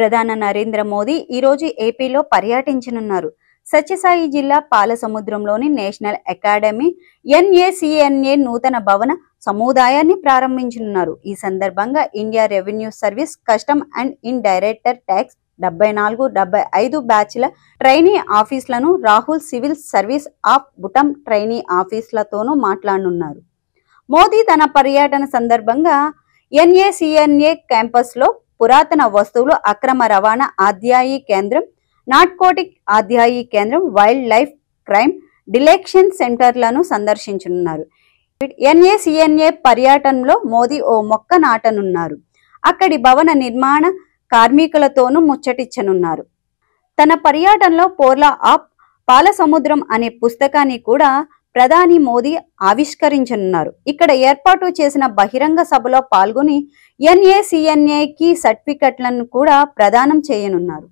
ప్రధాని నరేంద్ర మోదీ ఈరోజు ఏపీలో పర్యటించనున్నారు. సత్యసాయి జిల్లా పాలసముద్రంలోని నేషనల్ అకాడమీ NACNA నూతన భవన సముదాయాన్ని ప్రారంభించనున్నారు. ఈ సందర్భంగా India revenue service, custom and indirect tax 74-75 బ్యాచ్ల ట్రైనీ ఆఫీసులను, రాహుల్ సివిల్ సర్వీస్ ఆఫ్ బుటం ట్రైనీ ఆఫీసులతోనూ మాట్లాడనున్నారు. మోదీ తన పర్యటన సందర్భంగా NACNA క్యాంపస్లో పురాతన వస్తువులు అక్రమ రవాణా అధ్యాయి కేంద్రం, నార్కోటిక్ అధ్యాయి కేంద్రం, వైల్డ్ లైఫ్ క్రైమ్ డిటెక్షన్ సెంటర్లను సందర్శించనున్నారు. NACNA పర్యటనలో మోదీ ఓ మొక్క నాటనున్నారు. అక్కడి భవన నిర్మాణ కార్మికులతోనూ ముచ్చటించనున్నారు. తన పర్యటనలో పోర్ల ఆఫ్ పాలసముద్రం అనే పుస్తకాన్ని కూడా ప్రధాని మోదీ ఆవిష్కరించనున్నారు. ఇక్కడ ఏర్పాటు చేసిన బహిరంగ సభలో పాల్గొని NACNAకి సర్టిఫికెట్లను కూడా ప్రదానం చేయనున్నారు.